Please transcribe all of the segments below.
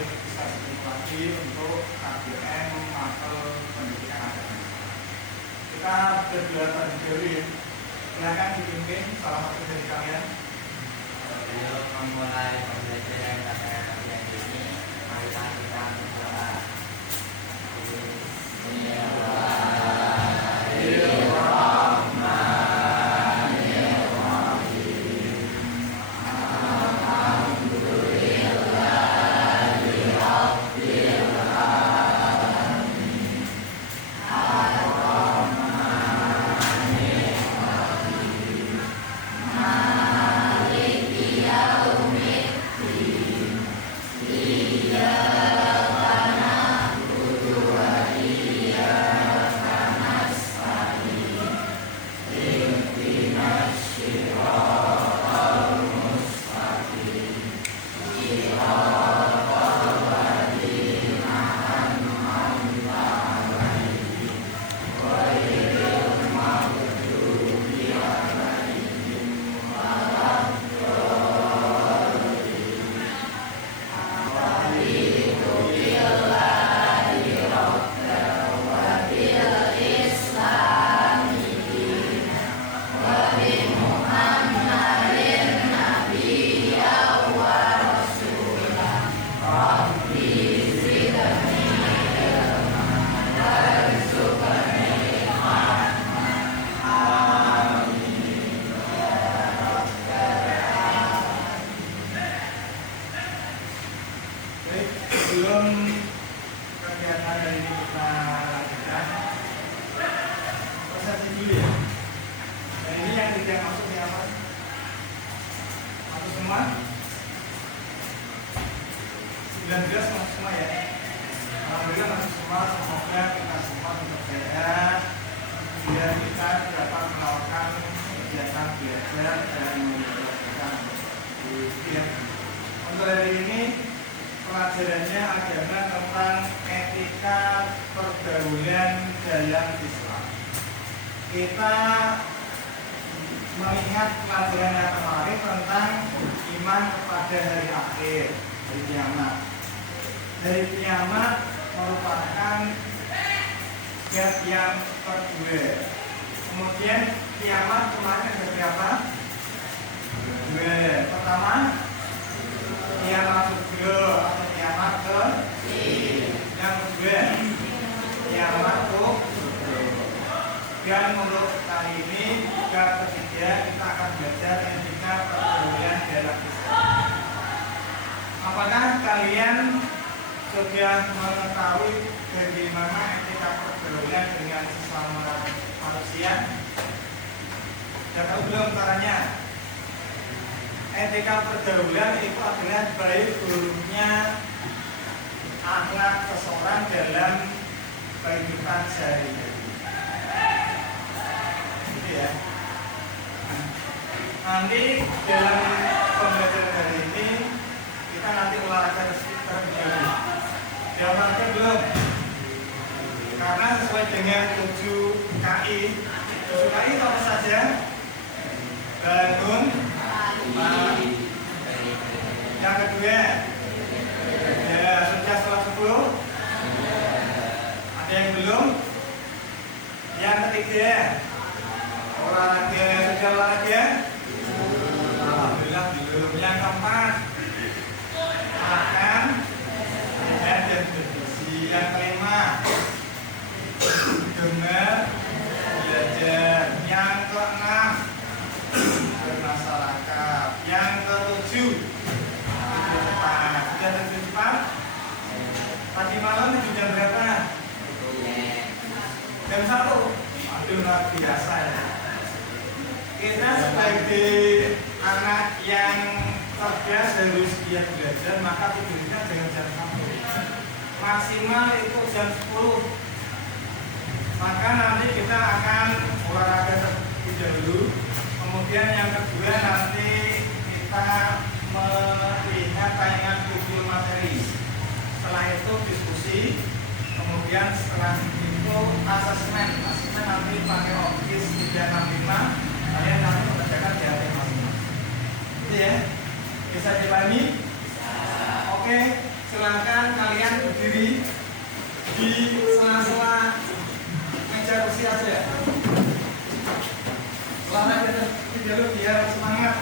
bisa lagi untuk KBM atau pendidikan akademis. Kita berdua terdiri, silakan dipimpin salah satu dari kalian. Beliau memulai pembelajaran pada kajian ini, marilah kita berdoa. Sebelum kegiatan hari ini kita lanjutkan, persepsi dulu ya. Dan ini yang tidak masuk di apa? Masuk semua? 19 masuk semua ya. Alhamdulillah masuk semua. Semoga kita semua tetap sehat, biar kita dapat melakukan kegiatan belajar dan menjalankan ujian. Untuk hari ini pelajarannya adalah tentang etika pergaulan dalam Islam. Kita melihat pelajaran yang kemarin tentang iman kepada hari akhir, hari kiamat. Hari kiamat merupakan bab yang kedua. Kemudian kiamat kemarin ada berapa? Dua. Pertama, kiamat kubro atau kiamat yang kedua kiamat kubro. Dan untuk kali ini bab ketiga kita akan belajar etika pergaulan dalam Islam. Apakah kalian sudah mengetahui bagaimana etika pergaulan dengan sesama manusia? Sudah tahu belum caranya? Etika pergaulan itu adalah baik buruknya akhlak seseorang dalam kehidupan sehari-hari. Gitu ya. Nanti dalam pembelajaran hari ini kita nanti olahraga terlebih dahulu. Sudah olahraga belum? Karena sesuai dengan 7 KI. 7 KI itu apa saja? Bangun, yang kedua, ya sudah sholat subuh. Ada yang belum? Yang ketiga, olahraga. Sudah olahraga? Alhamdulillah belum. Yang keempat, makan dan bersih. Yang kelima, dengar belajar. Yang keenam, bermasyarakat. Yang ketujuh, sudah cepat. Tadi malam itu jam berapa? Jam 1. Aduh, luar biasa ya. Kita sebagai anak yang cerdas harus giat belajar, maka tidurnya jangan jam 1. Maksimal itu jam 10. Maka nanti kita akan olahraga terlebih dahulu. Kemudian yang kedua nanti kita melihat tayangan video materi. Setelah itu diskusi. Kemudian setelah itu asesmen nanti pakai Office 365. Kalian nanti mengerjakan di hati masing-masing. Gitu ya? Bisa dipahami? Bisa. Oke. Silakan kalian berdiri di sela-sela meja kursi aja. Olahraga dulu biar semangat.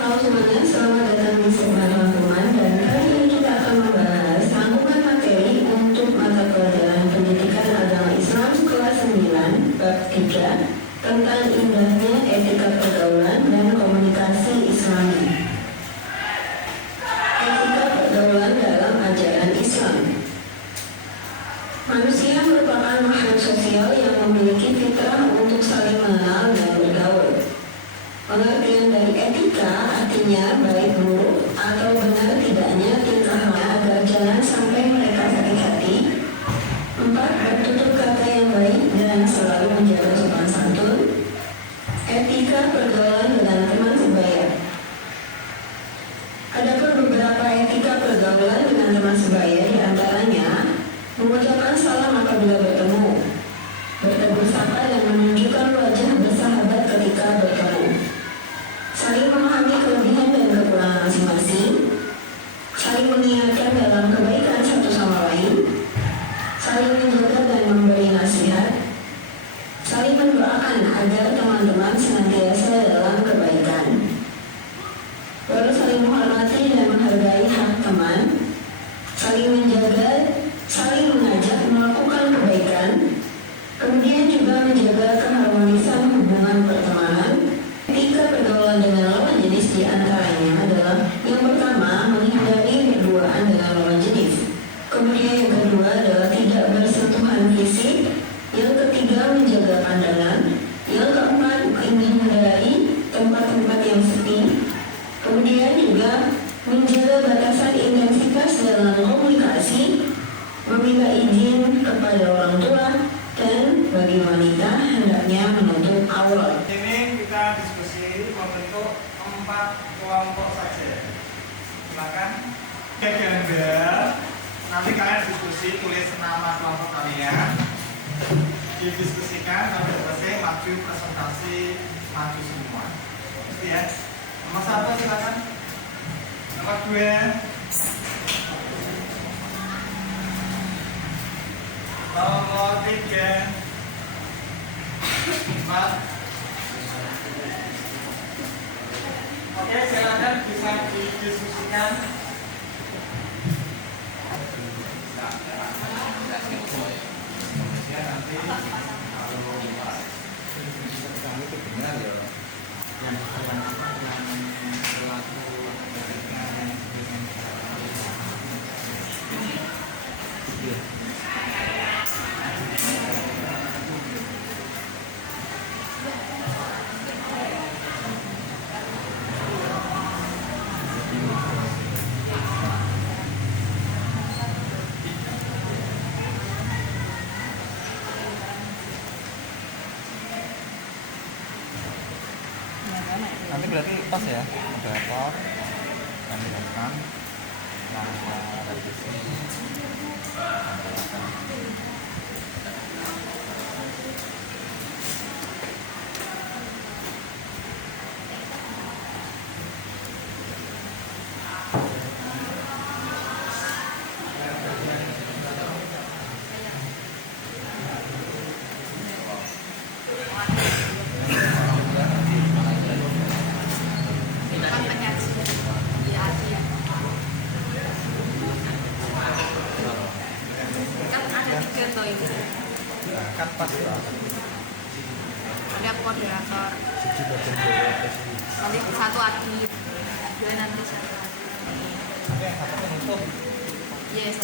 Halo semuanya, selamat datang di sekolah teman-teman. Dan kali ini kita akan membahas rangkuman materi untuk mata pelajaran pendidikan agama Islam kelas 9 bab 3 tentang indahnya etika pergaulan dan komunikasi Islami. Etika pergaulan dalam ajaran Islam. Manusia merupakan makhluk sosial yang memiliki fitrah untuk saling mengenal dan bergaul. Pengertian dari etika artinya baik buruk atau benar tidaknya tingkahnya agar jangan sampai mereka sakit hati. 4. Bertutur kata yang baik dan selalu menjaga sopan santun. Etika pergaulan dengan teman sebaya. Adapun beberapa etika pergaulan dengan teman sebaya diantaranya mengucapkan salam apabila bertemu, bertegur sapa dan menunjukkan wajah bersahabat ketika bertemu, saling memahami kelebihan dan kekurangan masing-masing, saling mengingatkan dalam kebaikan satu sama lain, saling menjaga dan memberi nasihat, saling mendoakan agar teman-teman senantiasa dalam kebaikan, lalu saling menghormati dan menghargai hak teman, saling menjaga, saling mengajak melakukan kebaikan, kemudian juga menjaga keharmonisan hubungan pertemanan. Etika pergaulan dengan lawan jenis diantaranya adalah yang pertama, menghindari berduaan dengan lawan jenis. Kemudian yang kedua adalah tidak bersentuhan fisik. Yang ketiga, menjaga pandangan. Yang keempat, menghindari tempat-tempat yang sepi. Kemudian juga menjaga batasan intensitas dalam komunikasi, meminta izin kepada orang tua, dan bagi wanita hendaknya menutup aurat. Ini kita diskusi membentuk 4 kelompok saja. Silakan gambar. Nanti kalian diskusi, tulis nama kelompok kalian, didiskusikan sampai selesai, maju presentasi, maju semua. Gitu ya. Nomor 1 silakan. Nomor 2. Nomor 3. 4. Oke, silakan bisa didiskusikan. Ya, nanti kalau Kami itu benar ya, yang berlaku Nanti berarti pas ya, moderator kami lakukan langsung revisi. Kan pas ya. Ada moderator, nanti satu admin, dua nanti satu admin. Oke, satu penutup. Yes.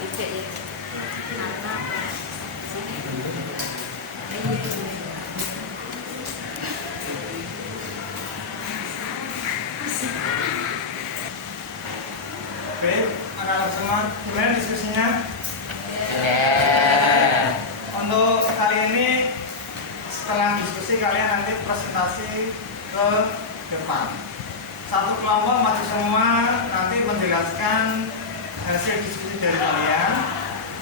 Tiga ya. Anak. Sini. Oke, anak-anak semua, gimana diskusinya? Untuk kali ini setelah diskusi kalian nanti presentasi ke depan. Satu kelompok maju semua nanti menjelaskan hasil diskusi dari kalian.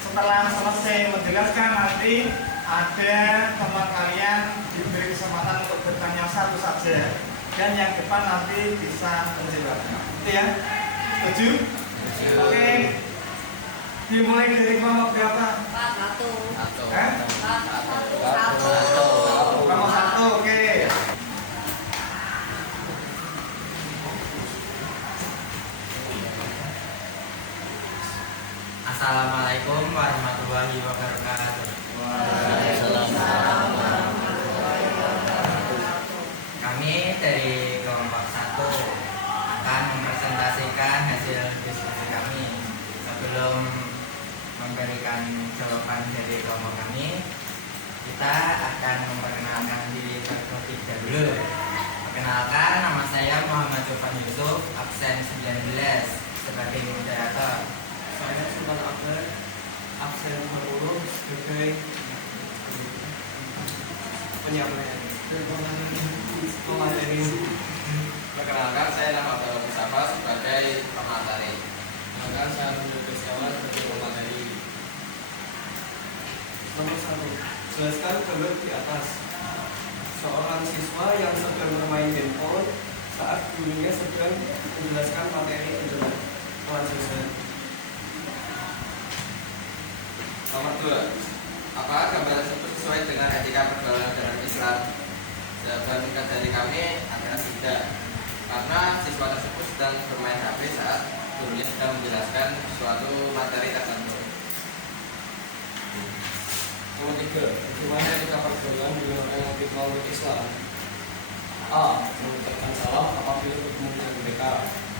Setelah selesai menjelaskan nanti ada teman kalian diberi kesempatan untuk bertanya satu saja dan yang depan nanti bisa menjelaskan. Itu ya? Setuju? Oke. Dimulai dari kelompok berapa? Satu. Kelompok satu, oke. Assalamualaikum warahmatullahi wabarakatuh. Kami dari kelompok 1 akan mempresentasikan hasil diskusi kami. Sebelum memberikan jawaban dari kelompok kami, kita akan memperkenalkan diri terlebih dahulu. Perkenalkan, nama saya Muhammad Jofan Yusuf, absen 19 sebagai moderator. Saya Sultan Akbar, absen 40 sebagai penyampaian. Perkenalkan, saya nama Abdul Mustafa sebagai pemateri. Maka saya menurut Setiawan sebagai pemateri. Nomor 1. Jelaskan gambar di atas. Seorang siswa yang sedang bermain handphone saat gurunya sedang menjelaskan materi internet. Lanjutkan. Nomor 2. Apakah gambar tersebut sesuai dengan etika pergaulan dalam Islam? Jawaban dari kami adalah tidak, karena siswa tersebut sedang bermain HP saat gurunya sedang menjelaskan suatu materi tertentu. Nomor 3. Bagaimana etika pergaulan dengan menurut Islam? A. Mengucapkan salam apabila bertemu dengan mereka.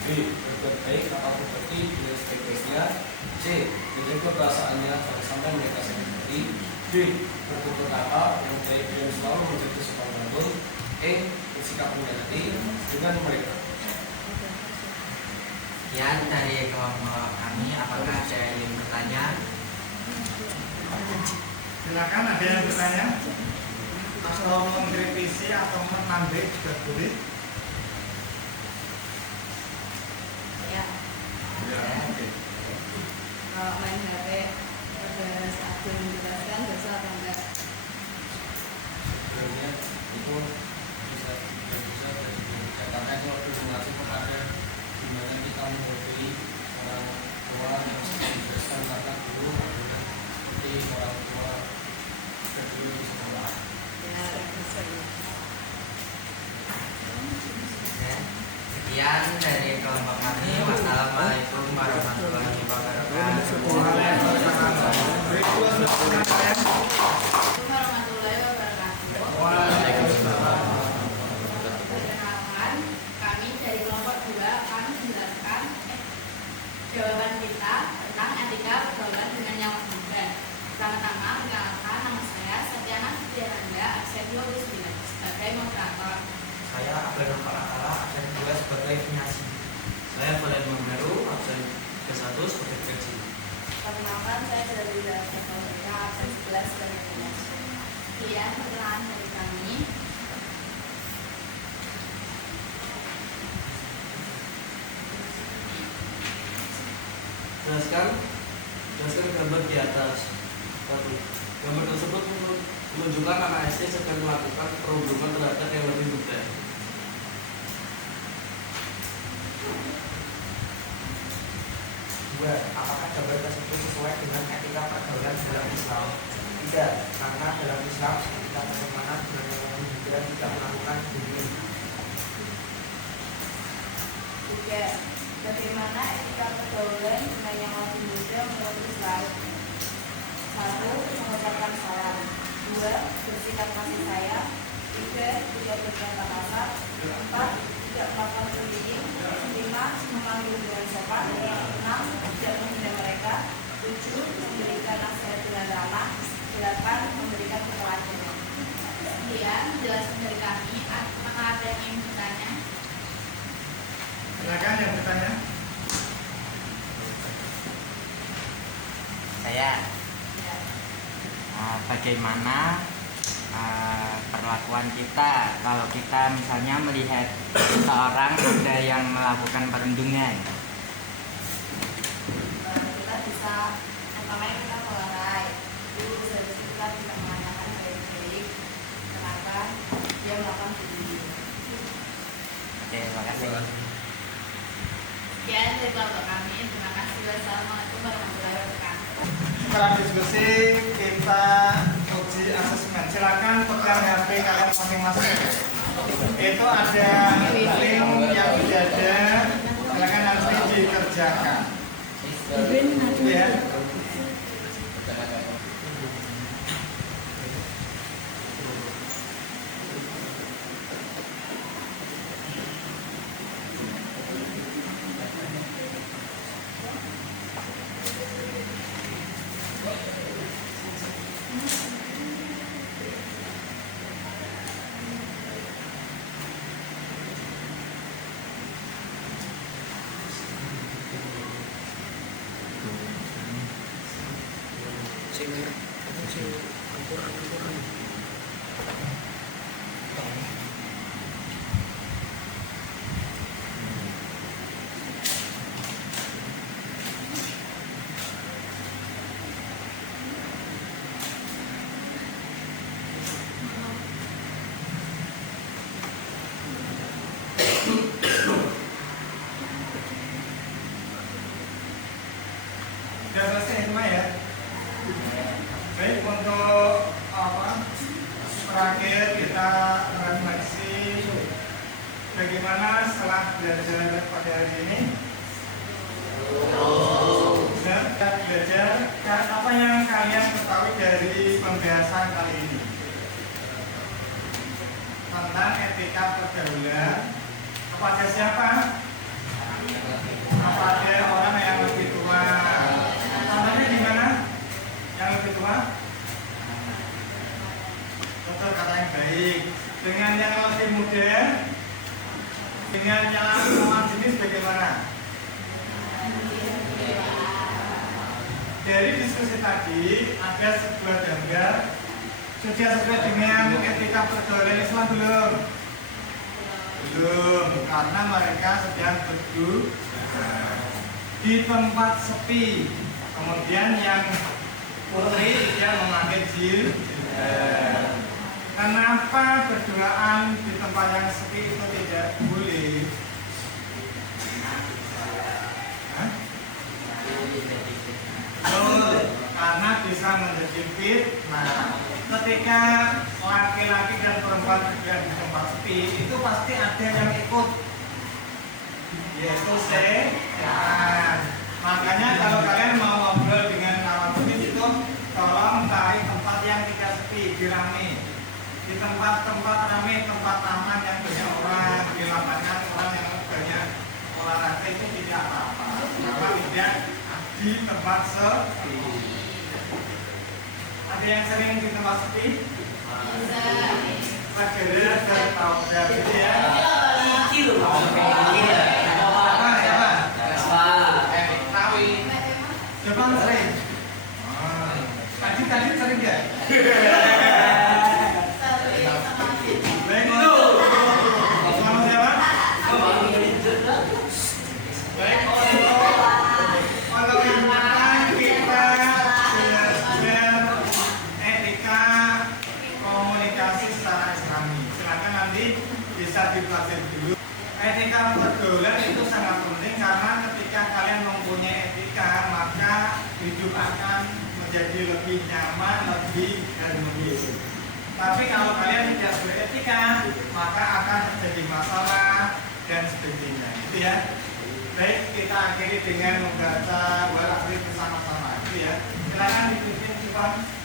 B. Berbuat baik apapun seperti dan seterusnya. C. Menjaga perasaannya jangan sampai mereka sakit hati. D. Bertutur kata yang baik dan selalu menjaga sopan santun. E. Bersikap rendah hati dengan mereka. Ya, dari kelompok kami, apakah ada yang ingin bertanya? Silakan, ada yang bertanya atau mengkritisi atau menambah juga boleh. Ya. Ya, oke. Kalau main HP pada saat dia menjelaskan dosa atau enggak? Sebenarnya itu bisa karena itu berfungsi kepada gimana kita menghargai orang tua yang sudah dibesarkan karena dulu adalah seperti orang tua kedua di sekolah. Ya, bisa. Ya. Sekian dari kelompok kami. Wassalamualaikum warahmatullahi wabarakatuh. Waalaikumsalam. Berikut pertanyaan. Warahmatullahi wabarakatuh. Waalaikumsalam. Perkenalkan, kami dari kelompok 2 akan menjelaskan jawaban kita tentang etika pergaulan dengan yang muda. Pertama-tama, perkenalkan, nama saya Satyana Sudiranda, absen 29 sebagai moderator. Saya Abdul Farakala, absen 2 sebagai penyasi. Saya Valen Membaru, absen 1 sebagai direksi. Perkenalkan, saya dari Dalam Ekonomika, absen 11 sebagai atas. Gambar tersebut menunjukkan anak SD sedang melakukan perundungan terhadap yang lebih muda. Dua, apakah gambar tersebut sesuai dengan etika pergaulan dalam Islam? Tidak, karena dalam Islam kita bagaimana dengan yang lebih muda tidak melakukan ini. Tiga, bagaimana etika pergaulan dengan yang lebih muda menurut Islam? Satu, mengucapkan salam. Dua, bersikap kasih sayang. Tiga, tidak berkata kasar. Empat, tidak melakukan bullying. Lima, memanggil dengan sopan. Enam, tidak menghina mereka. Tujuh, memberikan nasihat dengan ramah. Delapan, memberikan ketelatenan. Sekian jelasan dari kami. Apakah ada yang ingin bertanya? Silakan yang bertanya. Saya bagaimana perlakuan kita kalau kita misalnya melihat seorang ada yang melakukan perundungan? Kita bisa namanya kita melerai. Itu bisa kita tidak menanyakan baik-baik kenapa dia melakukan bullying. Oke, terima kasih. Sekian dari kelompok kami. Terima kasih. Wassalamualaikum warahmatullahi wabarakatuh. Setelah diskusi kita uji asesmen. Silakan pegang HP kalian masing-masing. Itu ada link yang sudah ada. Silakan nanti dikerjakan. Ya. Sudah selesai semua ya? Baik, untuk terakhir kita refleksi bagaimana setelah belajar pada hari ini. Kita belajar apa yang kalian ketahui dari pembahasan kali ini tentang etika pergaulan kepada siapa? Kepada orang yang lebih tua. Contohnya di mana? Yang lebih tua? Betul, kata yang baik. Dengan yang lebih muda, dengan yang lawan jenis bagaimana? Dari diskusi tadi ada sebuah gambar. Sudah sesuai dengan etika pergaulan Islam belum? Belum, karena mereka sedang berdua di tempat sepi. Kemudian yang putri dia memakai jilbab. Kenapa berduaan di tempat yang sepi itu tidak boleh? Karena bisa menjadi fitnah. Ketika laki-laki dan perempuan berduaan di tempat sepi, itu pasti ada yang ikut, yaitu setan. Makanya kalau kalian mau ngobrol dengan kawan jenis itu, tolong cari tempat yang tidak sepi, dirame. Di tempat-tempat ramai, tempat taman yang banyak orang, di lapangan orang yang banyak olahraga itu tidak apa-apa. Karena tidak di tempat sepi. Ada yang sering di tempat sepi? Segera dan tahu dari dia. Depan sering. Tadi sering nggak? Baik itu. Sama siapa? Baik, kalau yang mana kita wajib dulu. Etika pergaulan itu sangat penting karena ketika kalian mempunyai etika, maka hidup akan menjadi lebih nyaman, lebih harmonis. Tapi kalau kalian tidak beretika, maka akan terjadi masalah dan sebagainya. Gitu ya. Baik, kita akhiri dengan membaca wal akhir bersama-sama. Gitu ya. Silakan diikuti, Pak.